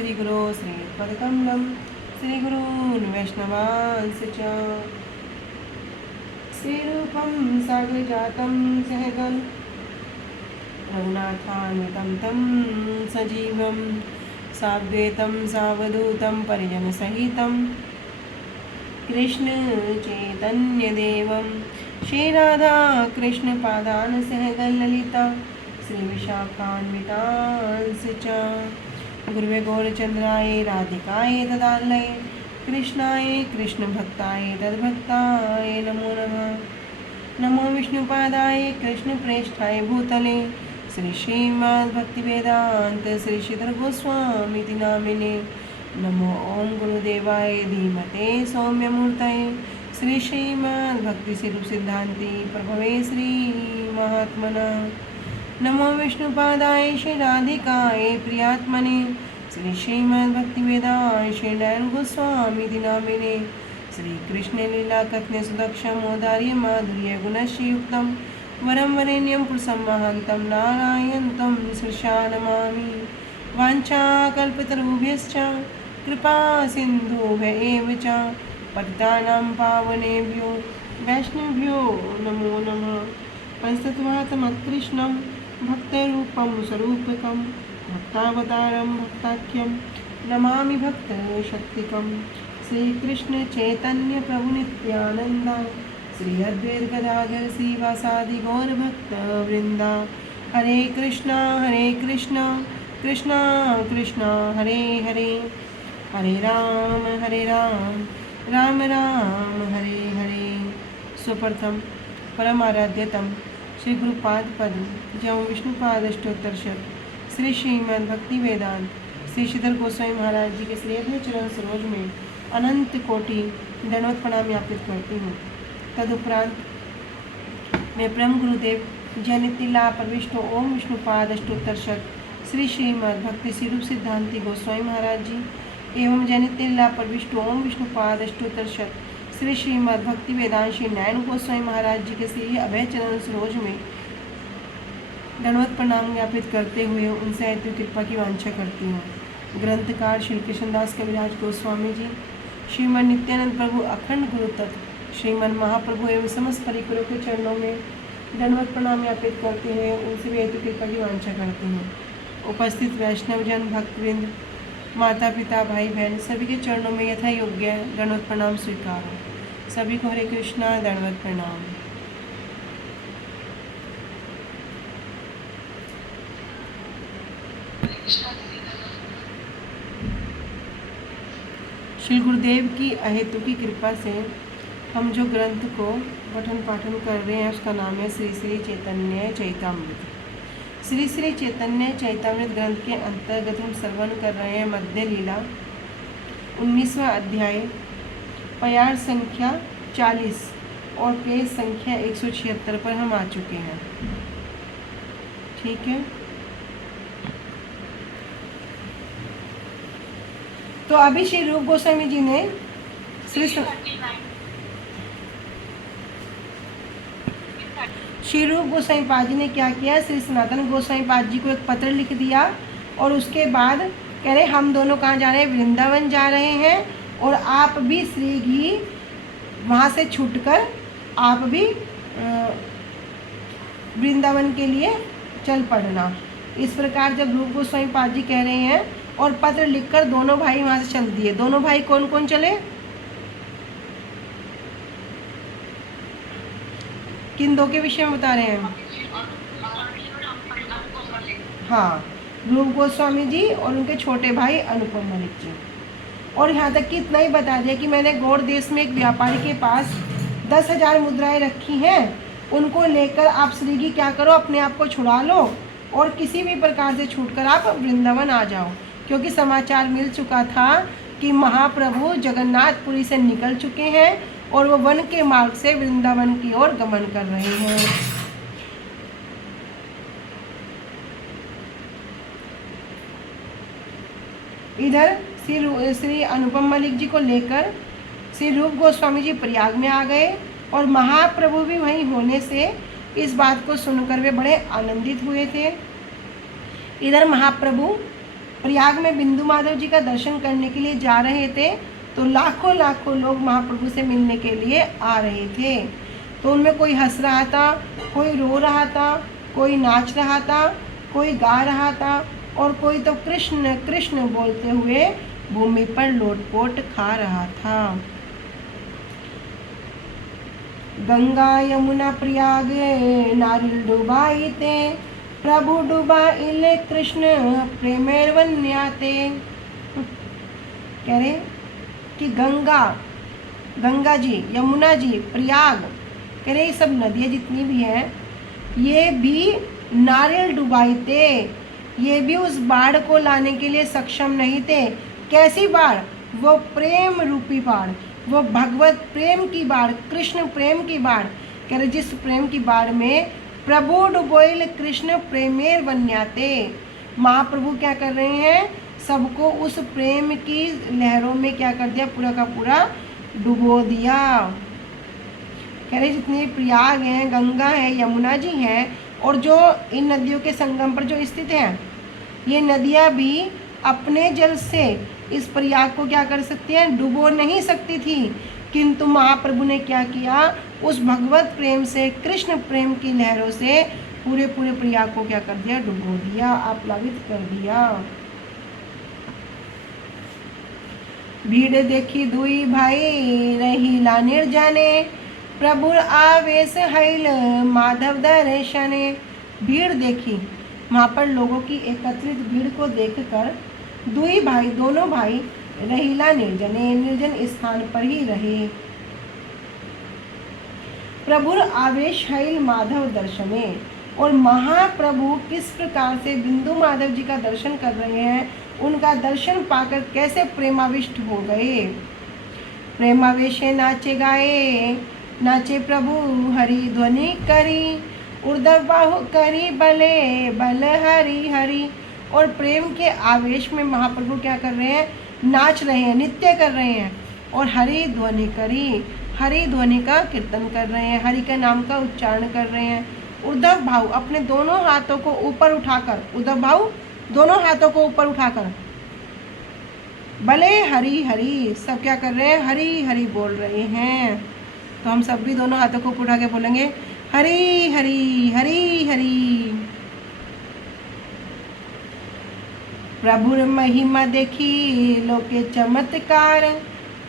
श्री गुरु श्रीपदकमलं श्रीगुरून् वैष्णवांश्च च श्रीरूपं साग्रजातं सहगं रघुनाथान्वितं तं सजीवं साद्वैतं सावधूतं परिजनसहितं कृष्ण चैतन्यदेवं श्रीराधा कृष्णपादान् सहगं ललिता श्रीविशाखान्वितांश्च च गुरुवे गौरचन्द्राय राधिकाय तदालये कृष्णाय कृष्णभक्ताय तद्भक्ताय नमो नमः। नमो विष्णुपादाय कृष्णप्रेष्ठाय भूतले श्री श्रीमद्भक्तिवेदान्त श्री श्रीधर गोस्वामी नामिने। नमो ओं गुरुदेवाय धीमते सौम्यमूर्तये श्री श्रीमद्भक्ति सिद्धान्ति प्रभवे श्री महात्मना। नमो विष्णुपादाय श्री राधिकाय प्रियात्मने श्री श्रीमद्भक्तिवेदांत श्री नयन गोस्वामी नामिने। श्री कृष्ण लीला कथने सुदक्षमोदार्य माधुर्य गुणश्रीयुक्तं वरं वरेण्यं पुरुषं महान्तं नारायणं शीर्षा नमामि। वाञ्छाकल्पतरुभ्यश्च कृपा सिन्धुभ्य एव च पतितानां पावनेभ्यो वैष्णवेभ्यो नमो नमः। पंचतत्त्वात्मकृष्णं भक्तरूपं स्वरूपकं भक्तावतारं भक्ताख्यं नमामि भक्तशक्तिकं। श्रीकृष्ण चैतन्य प्रभु नित्यानंद श्री अद्वैत गदाधर श्रीवासादि गौर भक्त वृंदा। हरे कृष्णा कृष्णा कृष्णा हरे हरे, हरे राम राम राम हरे हरे। सुप्रथम परम आराध्यतम श्री गुरुपाद पद जय विष्णुपाद अष्टोत्तर शत श्री श्रीमद् भक्ति वेदांत श्री श्रीधर गोस्वामी महाराज जी के श्रेष्ठ चरण सरोज में अनंत कोटि दंडवत प्रणाम ज्ञापित करती हूँ। तदुपरांत मैं परम गुरुदेव जय नित्य प्रविष्ट ओम विष्णुपाद अष्टोत्तर शत श्री श्रीमद् भक्ति स्वरूप सिद्धांति गोस्वामी महाराज जी एवं जय नित्य प्रविष्ट ओम विष्णुपाद अष्टोत्तर शत श्री श्रीमद् भक्ति वेदांत श्री नयन गोस्वामी महाराज जी के श्री अभय चरण सरोज में दंडवत प्रणाम ज्ञापित करते हुए उनसे अति कृपा की वांछा करती हूँ। ग्रंथकार श्री कृष्णदास कविराज गोस्वामी जी, श्रीमन नित्यानंद प्रभु अखंड गुरु तत्व श्रीमन महाप्रभु एवं समस्त परिकरों के चरणों में दंडवत प्रणाम ज्ञापित करते हुए उनसे भी अति कृपा की वांछा करती हूँ। उपस्थित वैष्णवजन भक्तवृंद माता पिता भाई बहन सभी के चरणों में यथा योग्य दंडवत प्रणाम स्वीकार हो। सभी को हरे कृष्णा दंडवत प्रणाम। श्री गुरुदेव की अहेतु की कृपा से हम जो ग्रंथ को पठन पाठन कर रहे हैं उसका नाम है श्री श्री चैतन्य चैतामृत। श्री श्री चैतन्य चैतामृत ग्रंथ के अंतर्गत हम श्रवण कर रहे हैं मध्य लीला 19वां अध्याय, प्यार संख्या 40 और पेज संख्या 176 पर हम आ चुके हैं। ठीक है, तो अभी श्री रूप गोस्वामी जी ने श्री रूप गोस्वामी पाद जी ने क्या किया, श्री सनातन गोस्वामी पाद जी को एक पत्र लिख दिया और उसके बाद कह रहे हम दोनों कहाँ जा रहे हैं, वृंदावन जा रहे हैं और आप भी श्री घी वहाँ से छूटकर आप भी वृंदावन के लिए चल पड़ना। इस प्रकार जब रूप गोस्वामी पाद जी कह रहे हैं और पत्र लिखकर दोनों भाई वहाँ से चल दिए। दोनों भाई कौन कौन चले, किन दो के विषय में बता रहे हैं? हाँ, रूप गोस्वामी जी और उनके छोटे भाई अनुपम मलिक जी। और यहाँ तक कि इतना ही बता दिया कि मैंने गौड़ देश में एक व्यापारी के पास 10,000 मुद्राएं रखी हैं, उनको लेकर आप श्रीगी क्या करो, अपने आप को छुड़ा लो और किसी भी प्रकार से छूटकर आप वृंदावन आ जाओ। क्योंकि समाचार मिल चुका था कि महाप्रभु जगन्नाथपुरी से निकल चुके हैं और वो वन के मार्ग से वृंदावन की ओर गमन कर रहे हैं। इधर श्री अनुपम मलिक जी को लेकर श्री रूप गोस्वामी जी प्रयाग में आ गए और महाप्रभु भी वहीं होने से इस बात को सुनकर वे बड़े आनंदित हुए थे। इधर महाप्रभु प्रयाग में बिंदु माधव जी का दर्शन करने के लिए जा रहे थे तो लाखों लाखों लोग महाप्रभु से मिलने के लिए आ रहे थे। तो उनमें कोई हंस रहा था, कोई रो रहा था, कोई नाच रहा था, कोई गा रहा था और कोई तो कृष्ण कृष्ण बोलते हुए भूमि पर लोटपोट खा रहा था। गंगा यमुना प्रयाग नारियल डुबाईते, प्रभु डुबाइले कृष्ण प्रेमेर वन्याते। कह रहे कि गंगा जी, यमुना जी, प्रयाग, कह रहे ये सब नदियाँ जितनी भी हैं ये भी नारियल डुबाई थे, ये भी उस बाढ़ को लाने के लिए सक्षम नहीं थे। कैसी बाढ़? वो प्रेम रूपी बाढ़, वो भगवत प्रेम की बाढ़, कृष्ण प्रेम की बाढ़। कह रहे जिस प्रेम की बाढ़ में प्रभु डुबोइल कृष्ण प्रेमेर वन्याते, महाप्रभु क्या कर रहे हैं? सबको उस प्रेम की लहरों में क्या कर दिया? पूरा का पूरा डुबो दिया। कह रहे जितने प्रयाग हैं, गंगा है, यमुना जी हैं और जो इन नदियों के संगम पर जो स्थित हैं, ये नदियाँ भी अपने जल से इस प्रयाग को क्या कर सकती हैं? डुबो नहीं सकती थी, किंतु महाप्रभु ने क्या किया? उस भगवत प्रेम से, कृष्ण प्रेम की लहरों से पूरे पूरे प्रयाग को क्या कर दिया? डुबो दिया, आप्लावित कर दिया। भीड़ देखी दुई भाई रहीला निर्जने, प्रभु आवेश हैल माधव दर्शने। भीड़ देखी, वहाँ पर लोगों की एकत्रित भीड़ को देखकर दुई भाई, दोनों भाई रहीला निर्जने, निर्जन स्थान पर ही रहे। प्रभु आवेश हैल माधव दर्शने, और महाप्रभु किस प्रकार से बिंदु माधव जी का दर्शन कर रहे हैं, उनका दर्शन पाकर कैसे प्रेमाविष्ट हो गए। प्रेमावेशे नाचे गाए, नाचे प्रभु हरि ध्वनि करी, उर्धव बाहु करी बले बल हरि हरि। और प्रेम के आवेश में महाप्रभु क्या कर रहे हैं? नाच रहे हैं, नृत्य कर रहे हैं और हरि ध्वनि करी, हरि ध्वनि का कीर्तन कर रहे हैं, हरि के नाम का उच्चारण कर रहे हैं। उर्धव भाव, अपने दोनों हाथों को ऊपर उठाकर, उर्धव भाव दोनों हाथों को ऊपर उठाकर, भले हरि हरि, सब क्या कर रहे हैं? हरि हरि बोल रहे हैं। तो हम सब भी दोनों हाथों को उठा के बोलेंगे हरि हरि हरि हरि। प्रभुर महिमा देखी लोके चमत्कार,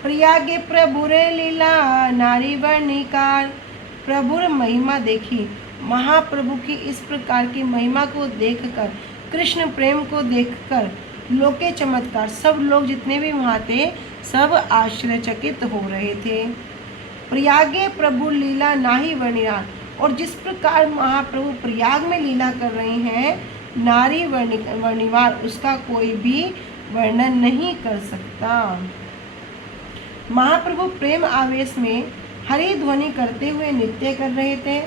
प्रयागे प्रभुर लीला नारी वर्णिकार। प्रभुर महिमा देखी, महाप्रभु की इस प्रकार की महिमा को देखकर, कृष्ण प्रेम को देखकर, लोके चमत्कार, सब लोग जितने भी वहाँ थे सब आश्चर्यचकित हो रहे थे। प्रयागे प्रभु लीला नाही वर्णिनार, और जिस प्रकार महाप्रभु प्रयाग में लीला कर रहे हैं, नारी वर्णिवार, उसका कोई भी वर्णन नहीं कर सकता। महाप्रभु प्रेम आवेश में हरि ध्वनि करते हुए नृत्य कर रहे थे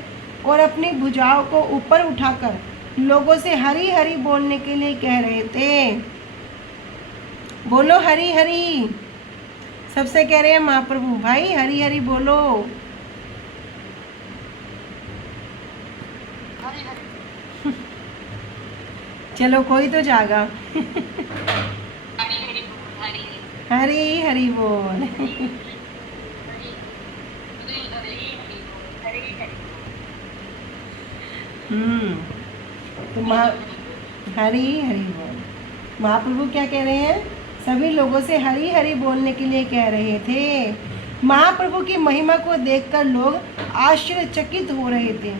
और अपनी भुजाओं को ऊपर उठाकर लोगों से हरि हरि बोलने के लिए कह रहे थे। बोलो हरि हरि, सबसे कह रहे हैं महाप्रभु, भाई हरि हरि बोलो। चलो कोई तो जागा। हरि हरि बोल। तो हरि हरि बोल। महाप्रभु क्या कह रहे हैं? सभी लोगों से हरि हरि बोलने के लिए कह रहे थे। महाप्रभु की महिमा को देखकर लोग आश्चर्यचकित हो रहे थे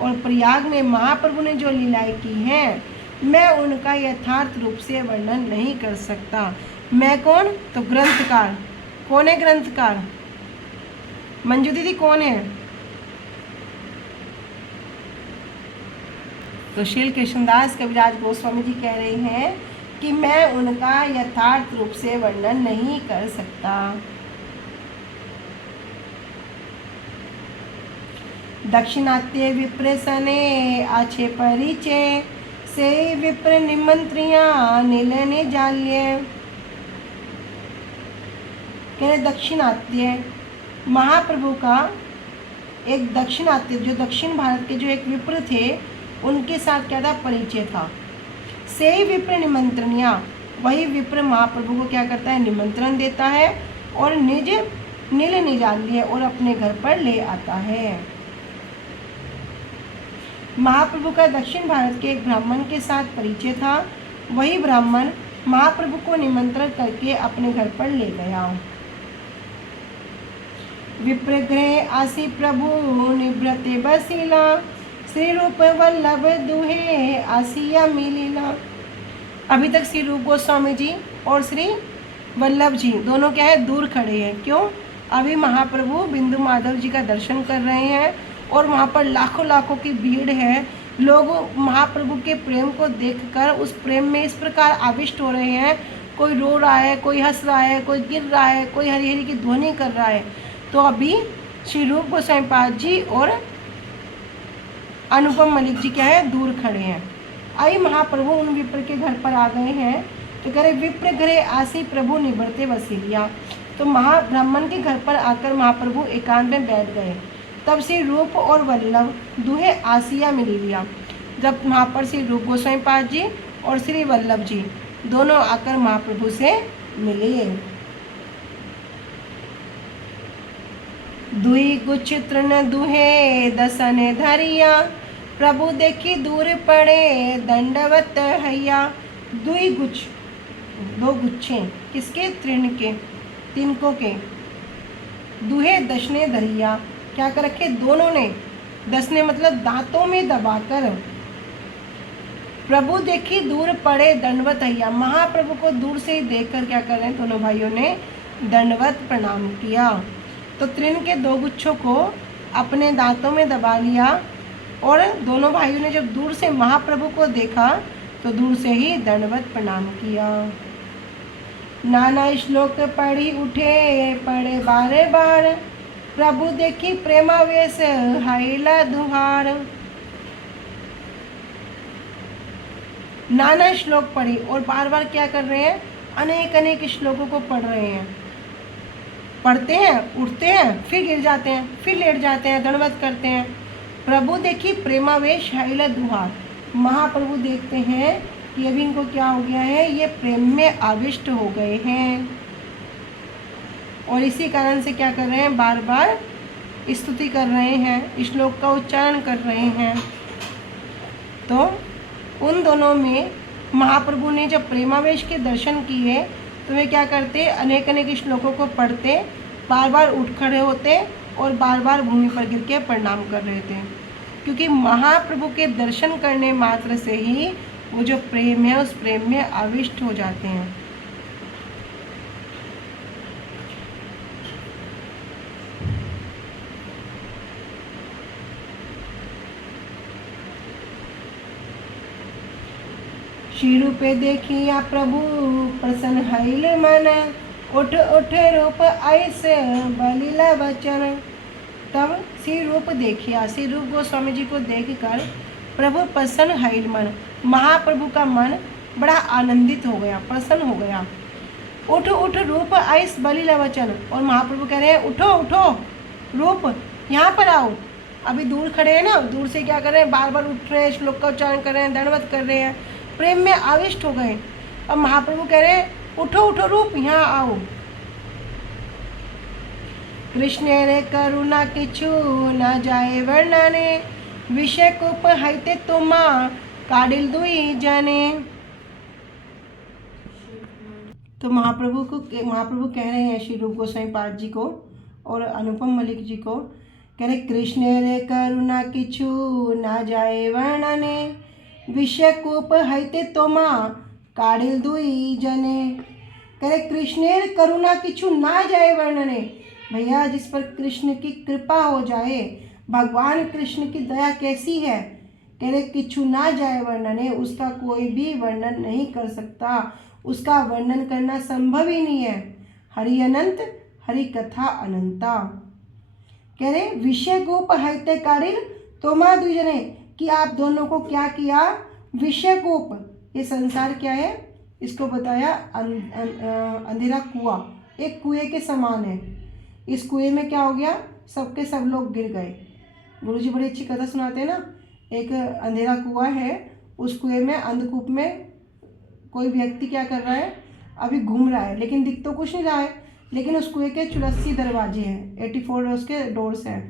और प्रयाग में महाप्रभु ने जो लीलाएं की हैं, मैं उनका यथार्थ रूप से वर्णन नहीं कर सकता। मैं कौन? तो ग्रंथकार। कौन है ग्रंथकार? मंजू दीदी कौन है? तो श्री कृष्णदास कविराज गोस्वामी जी कह रहे हैं कि मैं उनका यथार्थ रूप से वर्णन नहीं कर सकता। दक्षिणात्य विप्र सने आछे परिचय, से विप्र निमंत्रिया नीलने जाल्य। कह दक्षिणात्य, महाप्रभु का एक दक्षिणात्य, जो दक्षिण भारत के जो एक विप्र थे, उनके साथ क्या था? परिचय था। से विप्र निमंत्रणिया, वही विप्र महाप्रभु को क्या करता है, निमंत्रण देता है और निज नील निजाल्य और अपने घर पर ले आता है। महाप्रभु का दक्षिण भारत के एक ब्राह्मण के साथ परिचय था। वही ब्राह्मण महाप्रभु को निमंत्रण करके अपने घर पर ले गया। विप्रगृह आसी प्रभु निवृत्ते बसीला, श्री रूप वल्लभ दुहे आसिया मिलीला। अभी तक श्री रूप गोस्वामी जी और श्री वल्लभ जी दोनों क्या है, दूर खड़े हैं। क्यों? अभी महाप्रभु बिंदु माधव जी का दर्शन कर रहे हैं और वहाँ पर लाखों लाखों की भीड़ है। लोग महाप्रभु के प्रेम को देखकर उस प्रेम में इस प्रकार आविष्ट हो रहे हैं। कोई रो रहा है, कोई हंस रहा है, कोई गिर रहा है, कोई हरी हरी की ध्वनि कर रहा है। तो अभी श्री रूप गोस्वामी पाद जी और अनुपम मलिक जी क्या है, दूर खड़े हैं। आई महाप्रभु उन विप्र के घर पर आ गए हैं। तो कह रहे विप्र घरे आसी प्रभु निवृत्ते वसीलिया। तो महाब्राह्मण के घर पर आकर महाप्रभु एकांत में बैठ गए। तब श्री रूप और वल्लभ दुहे आसिया मिली लिया। जब वहाँ पर श्री रूप गोस्वामी पाद जी और श्री वल्लभ जी दोनों आकर महाप्रभु से मिले। दुई गुच्छ तृण दुहे दसने धरिया, प्रभु देखी दूर पड़े दंडवत हैया। दुई गुच्छ, दो गुच्छे, किसके? तृण के, तिनकों के। दुहे दशने धरिया, क्या कर रखे? दोनों ने। दसने मतलब दांतों में दबाकर। प्रभु देखी दूर पड़े दंडवत हैया, महाप्रभु को दूर से ही देखकर क्या कर रहे हैं, दोनों भाइयों ने दंडवत प्रणाम किया। तो तृण के दो गुच्छों को अपने दांतों में दबा लिया और दोनों भाइयों ने जब दूर से महाप्रभु को देखा तो दूर से ही दंडवत प्रणाम किया। नाना श्लोक पढ़ी उठे पढ़े बारे बार, प्रभु देखी प्रेमावेश हाइला दुहार। नाना श्लोक पढ़ी और बार बार क्या कर रहे हैं, अनेक अनेक श्लोकों को पढ़ रहे हैं। पढ़ते हैं, उठते हैं, फिर गिर जाते हैं, फिर लेट जाते हैं, दंडवत करते हैं। प्रभु देखी प्रेमावेश हाइला दुहार, महाप्रभु देखते हैं कि अभी इनको क्या हो गया है, ये प्रेम में आविष्ट हो गए हैं और इसी कारण से क्या कर रहे हैं, बार बार स्तुति कर रहे हैं, श्लोक का उच्चारण कर रहे हैं। तो उन दोनों में महाप्रभु ने जब प्रेमावेश के दर्शन किए तो वे क्या करते, अनेक अनेक श्लोकों को पढ़ते, बार बार उठ खड़े होते और बार बार भूमि पर गिर के प्रणाम कर रहे थे। क्योंकि महाप्रभु के दर्शन करने मात्र से ही वो जो प्रेम है उस प्रेम में आविष्ट हो जाते हैं। श्री रूपे देखिया प्रभु प्रसन्न हईल मन, उठ उठ रूप ऐसे बलिला वचन। तब श्री रूप देखिया, श्री रूप गोस्वामी जी को देखकर प्रभु प्रसन्न हईल मन, महाप्रभु का मन बड़ा आनंदित हो गया, प्रसन्न हो गया। उठ उठ रूप ऐस बलिला वचन, और महाप्रभु कह रहे हैं उठो उठो रूप, यहाँ पर आओ। अभी दूर खड़े हैं ना, दूर से क्या कर रहे हैं, बार बार उठ रहे हैं, श्लोक का उच्चारण कर रहे हैं, दंडवत कर रहे हैं, प्रेम में आविष्ट हो गए। अब महाप्रभु कह रहे हैं उठो उठो रूप, यहाँ आओ। कृष्ण रे करुणा किछु न जाए वर्णने, विषय कुप हाइते तुमा काडिल दुई जाने। तो महाप्रभु कह रहे हैं श्री रूप गोस्वामी पाद जी को और अनुपम मलिक जी को, कह रहे कृष्ण रे करुणा किछु न जाए वर्णने, विषय कूप हाइते तोमा काडिल दुई जने। कह रहे कृष्णेर करुणा किछु ना जाए वर्णने, भैया जिस पर कृष्ण की कृपा हो जाए, भगवान कृष्ण की दया कैसी है, कह रहे किछु ना जाए वर्णने, उसका कोई भी वर्णन नहीं कर सकता, उसका वर्णन करना संभव ही नहीं है। हरि अनंत हरि कथा अनंता। कह रहे विषय गोप हाइते काडिल तोमा दुई जने, कि आप दोनों को क्या किया, विषय कोप। ये संसार क्या है, इसको बताया अंधेरा कुआं, एक कुएं के समान है। इस कुएं में क्या हो गया, सबके सब लोग गिर गए। गुरुजी बड़ी अच्छी कथा सुनाते हैं ना। एक अंधेरा कुआं है, उस कुएं में अंधकूप में कोई व्यक्ति क्या कर रहा है, अभी घूम रहा है, लेकिन दिख तो कुछ नहीं रहा है, लेकिन उस कुएं के 84 दरवाजे हैं, 84 उसके डोर्स हैं।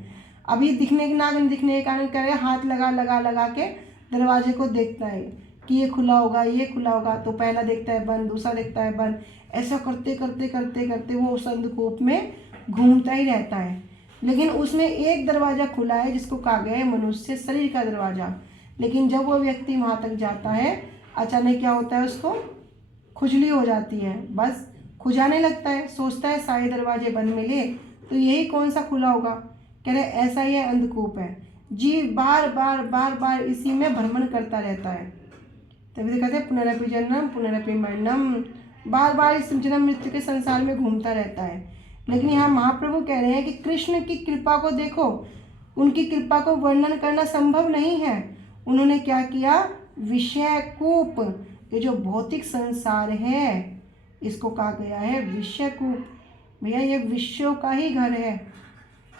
अभी दिखने के नाम दिखने के कारण क्या है, हाथ लगा लगा लगा के दरवाजे को देखता है कि ये खुला होगा, ये खुला होगा, तो पहला देखता है बंद, दूसरा देखता है बंद, ऐसा करते करते करते करते वो उस अंधकूप में घूमता ही रहता है। लेकिन उसमें एक दरवाज़ा खुला है जिसको कहा गया है मनुष्य शरीर का दरवाज़ा। लेकिन जब वो व्यक्ति वहाँ तक जाता है, अचानक क्या होता है, उसको खुजली हो जाती है, बस खुजाने लगता है, सोचता है सारे दरवाजे बंद मिले तो यही कौन सा खुला होगा। कह रहे ऐसा ही अंधकूप है, जीव बार बार बार बार इसी में भ्रमण करता रहता है। तभी तो कहते हैं पुनरपि जन्म पुनरपि मरणम, बार बार इस जन्म मृत्यु के संसार में घूमता रहता है। लेकिन यहाँ महाप्रभु कह रहे हैं कि कृष्ण की कृपा को देखो, उनकी कृपा को वर्णन करना संभव नहीं है। उन्होंने क्या किया, विषय कूप, ये जो भौतिक संसार है इसको कहा गया है विषय कूप। भैया ये विषयों का ही घर है,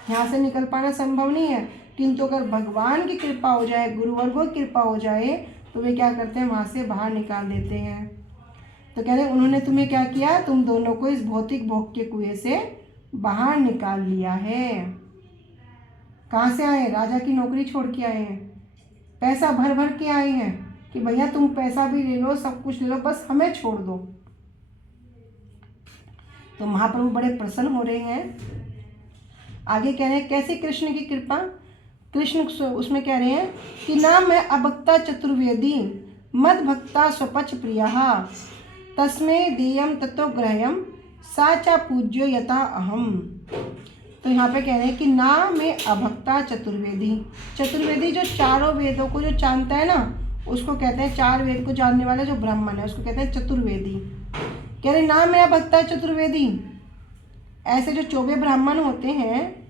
यहाँ से निकल पाना संभव नहीं है। किंतु अगर भगवान की कृपा हो जाए, गुरुवर्गों की कृपा हो जाए, तो वे क्या करते हैं, वहाँ से बाहर निकाल देते हैं। तो कह रहे उन्होंने तुम्हें क्या किया, तुम दोनों को इस भौतिक भोग के कुएं से बाहर निकाल लिया है। कहाँ से आए, राजा की नौकरी छोड़ के आए हैं, पैसा भर भर के आए हैं कि भैया तुम पैसा भी ले लो, सब कुछ ले लो, बस हमें छोड़ दो। तो महाप्रभु बड़े प्रसन्न हो रहे हैं। आगे कह रहे हैं कैसी कृष्ण की कृपा, कृष्ण उसमें कह रहे हैं कि ना मैं अभक्ता चतुर्वेदी मद भक्ता स्वपच प्रिया तस्मे देयम तत्व ग्रहयम साचा पूज्यो यथा अहम। तो यहाँ पे कह रहे हैं कि ना मैं अभक्ता चतुर्वेदी, चतुर्वेदी जो चारों वेदों को जो जानता है ना, उसको कहते हैं, चार वेद को जानने वाला जो ब्राह्मण है उसको कहते हैं चतुर्वेदी। कह रहे ना मेरा भक्ता चतुर्वेदी, ऐसे जो 24 ब्राह्मण होते हैं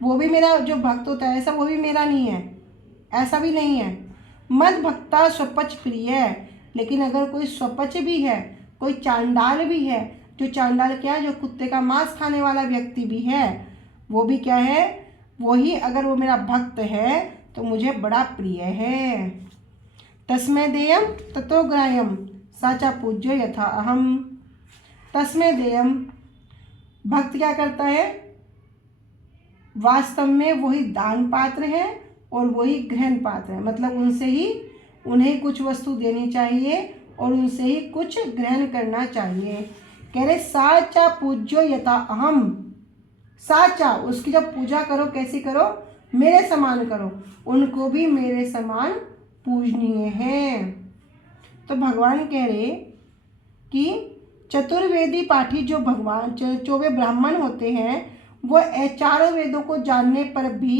वो भी मेरा जो भक्त होता है, ऐसा वो भी मेरा नहीं है, ऐसा भी नहीं है। मद भक्ता स्वपच प्रिय है, लेकिन अगर कोई स्वपच भी है, कोई चांडाल भी है, जो चांडाल क्या है, जो कुत्ते का मांस खाने वाला व्यक्ति भी है, वो भी क्या है, वही अगर वो मेरा भक्त है तो मुझे बड़ा प्रिय है। तस्मै देयम ततो ग्राह्यम साचा पूज्यो यथा अहम। तस्मै देयम, भक्त क्या करता है, वास्तव में वही दान पात्र है और वही ग्रहण पात्र है, मतलब उनसे ही उन्हें कुछ वस्तु देनी चाहिए और उनसे ही कुछ ग्रहण करना चाहिए। कह रहे साचा पूज्यो यथा अहम, साचा उसकी जब पूजा करो कैसी करो, मेरे समान करो, उनको भी मेरे समान पूजनीय है। तो भगवान कह रहे कि चतुर्वेदी पाठी जो भगवान 24 ब्राह्मण होते हैं वो चारों वेदों को जानने पर भी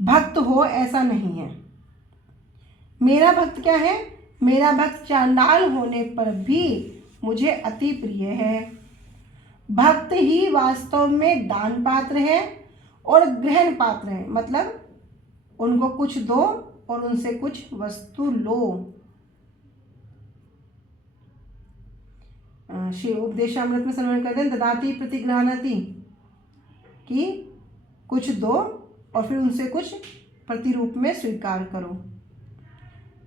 भक्त हो ऐसा नहीं है। मेरा भक्त क्या है, मेरा भक्त चांडाल होने पर भी मुझे अति प्रिय है। भक्त ही वास्तव में दान पात्र है और ग्रहण पात्र है, मतलब उनको कुछ दो और उनसे कुछ वस्तु लो। श्री उपदेशामृत में समझ करते हैं ददाति प्रतिग्रहणाति, कि कुछ दो और फिर उनसे कुछ प्रतिरूप में स्वीकार करो।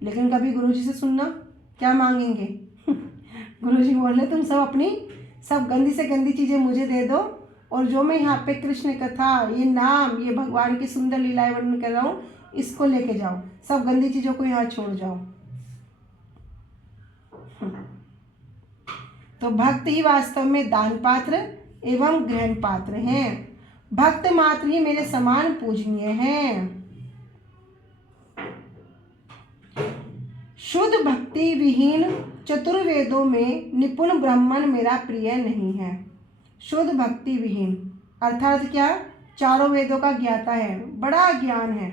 लेकिन कभी गुरुजी से सुनना क्या मांगेंगे गुरुजी बोल रहे तुम सब अपनी सब गंदी से गंदी चीज़ें मुझे दे दो, और जो मैं यहाँ पे कृष्ण कथा, ये नाम, ये भगवान की सुंदर लीलाएं वर्णन कर रहा हूँ, इसको लेके जाओ, सब गंदी चीज़ों को यहाँ छोड़ जाओ। तो भक्त ही वास्तव में दान पात्र एवं ग्रहण पात्र हैं। भक्त मात्र ही मेरे समान पूजनीय हैं। शुद्ध भक्ति विहीन चतुर्वेदों में निपुण ब्राह्मण मेरा प्रिय नहीं है। शुद्ध भक्ति विहीन अर्थात क्या, चारों वेदों का ज्ञाता है, बड़ा ज्ञान है,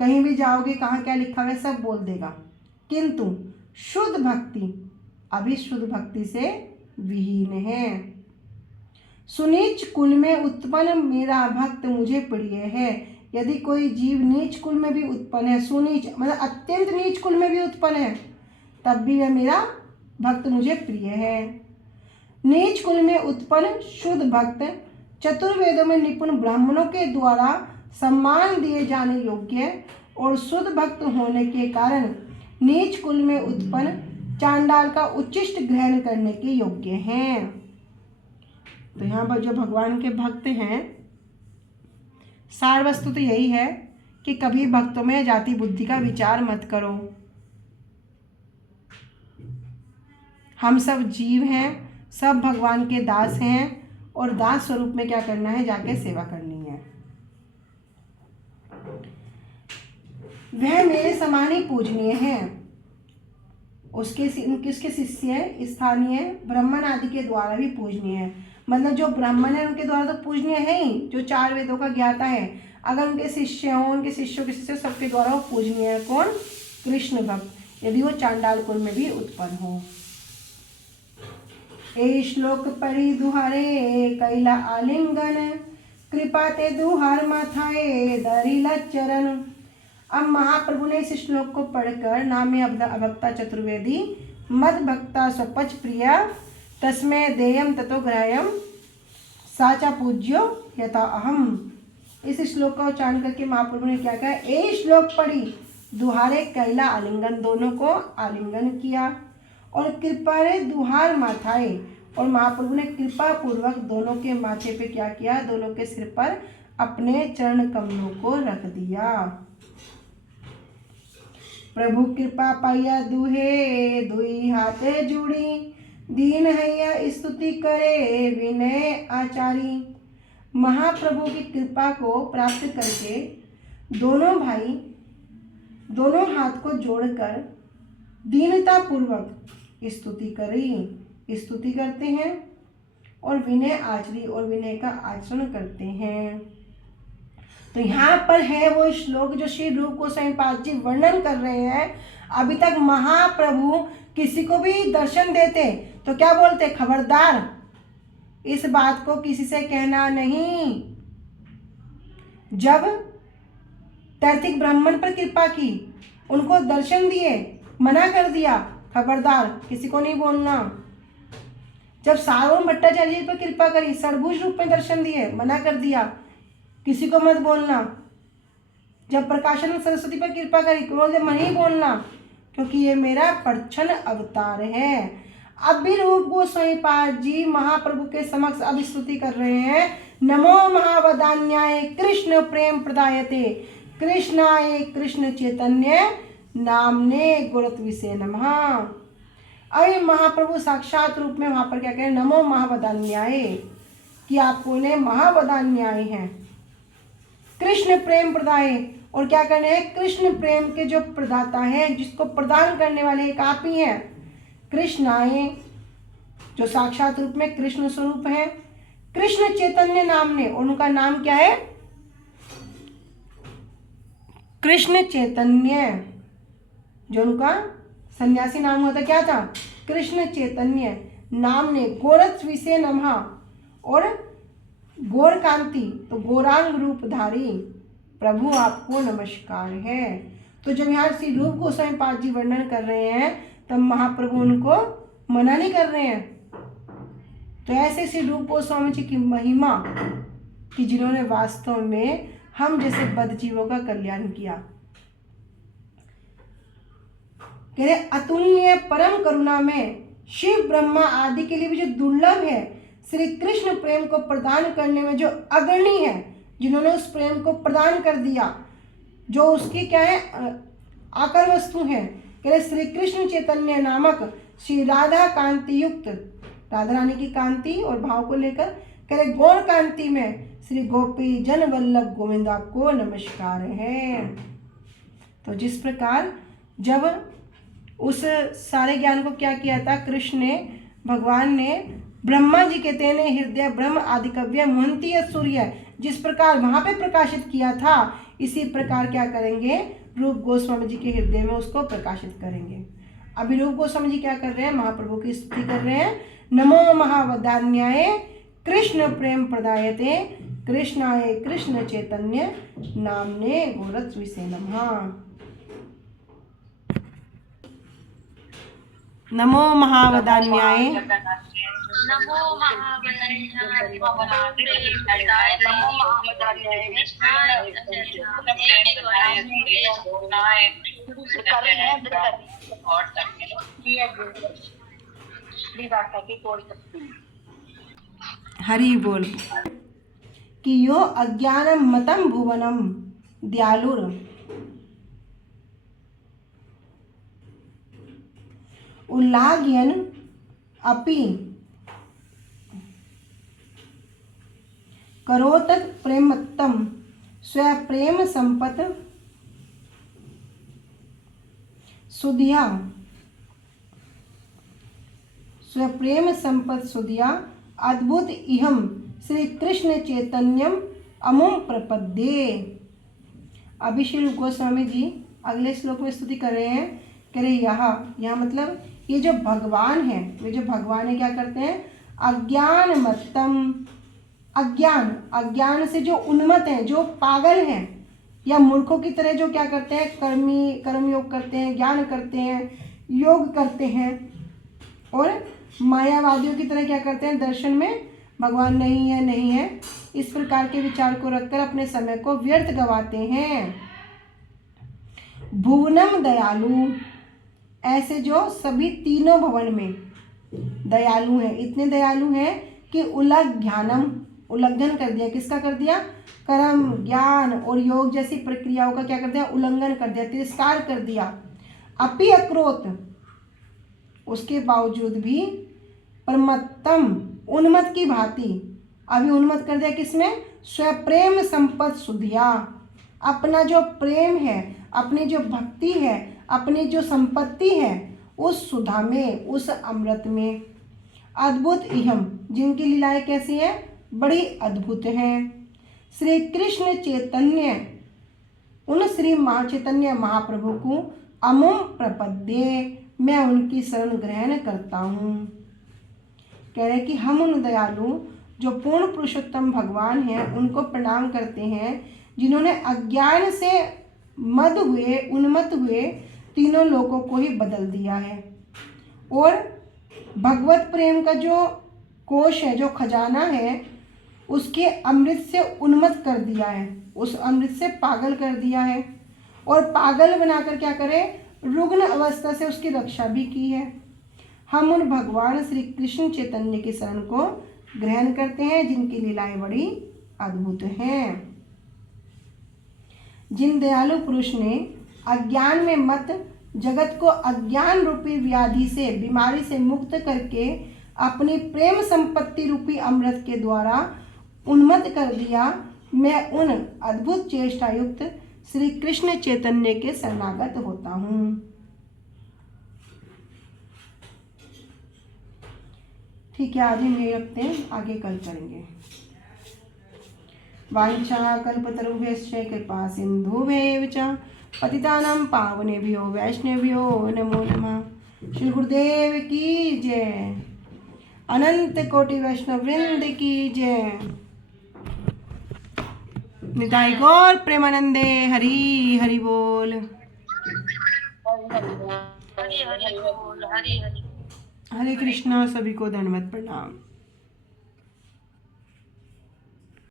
कहीं भी जाओगे कहाँ क्या लिखा है सब बोल देगा, किंतु शुद्ध भक्ति अभी शुद्ध भक्ति से विहीन है। सुनीच कुल में उत्पन्न मेरा भक्त मुझे प्रिय है। यदि कोई जीव नीच कुल में भी उत्पन्न है, सुनीच मतलब अत्यंत नीच कुल में भी उत्पन्न है, तब भी वह मेरा भक्त मुझे प्रिय है। नीच कुल में उत्पन्न शुद्ध भक्त चतुर्वेदों में निपुण ब्राह्मणों के द्वारा सम्मान दिए जाने योग्य और शुद्ध भक्त होने के कारण नीच कुल में उत्पन्न चांडाल का उच्चिष्ट ग्रहण करने के योग्य हैं। तो यहाँ पर जो भगवान के भक्त हैं, सार वस्तु तो यही है कि कभी भक्तों में जाति बुद्धि का विचार मत करो। हम सब जीव हैं, सब भगवान के दास हैं और दास स्वरूप में क्या करना है, जाके सेवा करनी है। वह मेरे समान ही पूजनीय है। उसके शिष्य स्थानीय ब्राह्मण आदि के द्वारा भी पूजनीय है। मतलब जो ब्राह्मण है उनके द्वारा तो पूजनीय है ही, जो 4 वेदों का ज्ञाता है। अगर उनके शिष्य हों, उनके शिष्यों के शिष्य, सबके द्वारा वो पूजनीय है। कौन? कृष्ण भक्त, यदि वो चांडाल कुल में भी उत्पन्न हो। ए श्लोक पढ़ी दुहारे कैला आलिंगन, कृपा ते दुहार माथाए दरिला चरण। अब महाप्रभु ने इस श्लोक को पढ़कर नामे अभक्ता चतुर्वेदी मद भक्ता स्वपच प्रिया तस्मै देयम ततो ग्राह्यम साचा पूज्यो यथा अहम। इस श्लोक का उच्चारण करके महाप्रभु ने क्या कहा? ए श्लोक पढ़ी दुहारे कैला आलिंगन, दोनों को आलिंगन किया, और कृपा रे दुहार माथाए, और महाप्रभु ने कृपा पूर्वक दोनों के माथे पे क्या किया? दोनों के सिर पर अपने चरण कमलों को रख दिया। प्रभु कृपा पाइया दुहे दुई हाथे जुड़ी, दीन हैया स्तुति करे विनय आचारी। महाप्रभु की कृपा को प्राप्त करके दोनों भाई दोनों हाथ को जोड़कर दीनता पूर्वक स्तुति करते हैं और विनय आचरी, और विनय का आचरण करते हैं। तो यहाँ पर है वो श्लोक जो श्री रूप गोस्वामी पाद जी वर्णन कर रहे हैं। अभी तक महाप्रभु किसी को भी दर्शन देते तो क्या बोलते? खबरदार, इस बात को किसी से कहना नहीं। जब तैतिक ब्राह्मण पर कृपा की, उनको दर्शन दिए, मना कर दिया, खबरदार किसी को नहीं बोलना। जब सार्वभौम भट्टाचार्य जी पर कृपा करी, षडभुज रूप में दर्शन दिए, मना कर दिया, किसी को मत बोलना। जब प्रकाशानंद सरस्वती पर कृपा करी, क्रोध में नहीं बोलना, क्योंकि ये मेरा प्रच्छन्न अवतार है। अब भी रूप गोस्वामी पाद जी महाप्रभु के समक्ष अब स्तुति कर रहे हैं। नमो महावदान्याय कृष्ण प्रेम प्रदायते कृष्णाय कृष्ण चैतन्य नामने गुरुत्विसे नमः। अरे महाप्रभु साक्षात रूप में वहां पर क्या कह रहे? नमो महावदान्याय, कि आपको ने महावदान्याय है। कृष्ण प्रेम प्रदाय, और क्या करने हैं? कृष्ण प्रेम के जो प्रदाता हैं, जिसको प्रदान करने वाले एक आप ही हैं। कृष्णाए, जो साक्षात रूप में कृष्ण स्वरूप है। कृष्ण चैतन्य नाम ने, और उनका नाम क्या है? कृष्ण चैतन्य। जो उनका सन्यासी नाम होता क्या था? कृष्ण चैतन्य नाम ने गोरत्विसे नमः, और गौर कांति, तो गौरांग रूपधारी प्रभु आपको नमस्कार है। तो जब यहाँ श्री रूप गोस्वामी पाद जी वर्णन कर रहे हैं, तब महाप्रभु उनको मना नहीं कर रहे हैं। तो ऐसे श्री रूप गोस्वामी जी की महिमा कि जिन्होंने वास्तव में हम जैसे बद्ध जीवों का कल्याण किया। कह रहे अतुल्य परम करुणा में शिव ब्रह्मा आदि के लिए भी जो दुर्लभ है, श्री कृष्ण प्रेम को प्रदान करने में जो अग्रणी है, जिन्होंने उस प्रेम को प्रदान कर दिया, जो उसकी क्या है? आकर वस्तु है। कह रहे श्री कृष्ण चैतन्य नामक श्री राधा कांति युक्त, राधा रानी की कांति और भाव को लेकर, कह रहे गौर कांति में श्री गोपी जन वल्लभ गोविंद आपको नमस्कार है। तो जिस प्रकार जब उस सारे ज्ञान को क्या किया था? कृष्ण ने, भगवान ने ब्रह्मा जी के तेने हृदय ब्रह्म आदि कव्य मुहंती सूर्य, जिस प्रकार वहां पे प्रकाशित किया था, इसी प्रकार क्या करेंगे? रूप गोस्वामी जी के हृदय में उसको प्रकाशित करेंगे। अभी रूप गोस्वामी जी क्या कर रहे हैं? महाप्रभु की स्तुति कर रहे हैं। नमो महावदान्याय कृष्ण प्रेम प्रदायते कृष्णाय कृष्ण चैतन्य नामने गोरत्विसे नमः। नमो महावदान्याय नमो महावदान्याय कर रही है हरि बोल। कि यो अज्ञानम मतम भुवनम दयालुर उल्लाघ्यन अपि करोतत् प्रेमत्तम स्वप्रेम संपत सुधिया स्वप्रेम संपत सुधिया अद्भुत इहम श्री कृष्ण चैतन्यम अमुम प्रपद्ये। अभी श्री रूप गोस्वामी जी अगले श्लोक में स्तुति कर रहे हैं, कह रहे यहाँ मतलब ये जो भगवान है, वे जो भगवान है क्या करते हैं, अज्ञान मतम, अज्ञान से जो उन्मत्त हैं, जो पागल हैं या मूर्खों की तरह जो क्या करते हैं, कर्मयोग करते हैं, ज्ञान करते हैं, योग करते हैं, और मायावादियों की तरह क्या करते हैं, दर्शन में भगवान नहीं है, इस प्रकार के विचार को रखकर अपने समय को व्यर्थ गवाते हैं। भुवनम दयालु, ऐसे जो सभी तीनों भवन में दयालु हैं, इतने दयालु हैं कि उल्लंघन कर दिया, किसका कर दिया, कर्म, ज्ञान और योग जैसी प्रक्रियाओं का क्या कर दिया, उल्लंघन कर दिया, तिरस्कार कर दिया। अपि अक्रोत, उसके बावजूद भी परमत्तम, उन्मत्त की भांति, अभी उन्मत्त कर दिया किसमें, स्वप्रेम संपत सुधिया, अपना जो प्रेम है, अपनी जो भक्ति है, अपनी जो संपत्ति है, उस सुधा में, उस अमृत में। अद्भुत इहम, जिनकी लीलाएं कैसी हैं, बड़ी अद्भुत हैं। श्री कृष्ण चैतन्य, उन श्री चैतन्य महाप्रभु को अमुम प्रपद्ये, मैं उनकी शरण ग्रहण करता हूँ। कह रहे कि हम उन दयालु जो पूर्ण पुरुषोत्तम भगवान हैं उनको प्रणाम करते हैं, जिन्होंने अज्ञान से उन्मत्त हुए तीनों लोगों को ही बदल दिया है, और भगवत प्रेम का जो कोश है, जो खजाना है, उसके अमृत से उन्मत्त कर दिया है, उस अमृत से पागल कर दिया है, और पागल बनाकर क्या करे, रुग्ण अवस्था से उसकी रक्षा भी की है। हम उन भगवान श्री कृष्ण चैतन्य की शरण को ग्रहण करते हैं, जिनकी लीलाएं बड़ी अद्भुत हैं। जिन दयालु पुरुष ने अज्ञान में मत जगत को अज्ञान रूपी व्याधि से, बीमारी से मुक्त करके अपनी प्रेम संपत्ति रूपी अमृत के द्वारा उन्मत्त कर दिया, मैं उन अद्भुत चेष्टायुक्त श्री कृष्ण चैतन्य के शरणागत होता हूँ। ठीक है, आज हम ये रखते हैं, आगे कल करेंगे। वाञ्छा कल्पतरुभ्यश्च कृपा सिन्धुभ्येव च पतितानां पावनेभ्यो वैष्णवेभ्यो नमो नमः। श्री गुरुदेव की जय, अनंत कोटि वैष्णव वृंद की जय। निताई गौर प्रेमानंदे, हरि हरि बोल। हरि हरि बोल, हरि हरि। हरे कृष्णा, सभी को दंडवत प्रणाम।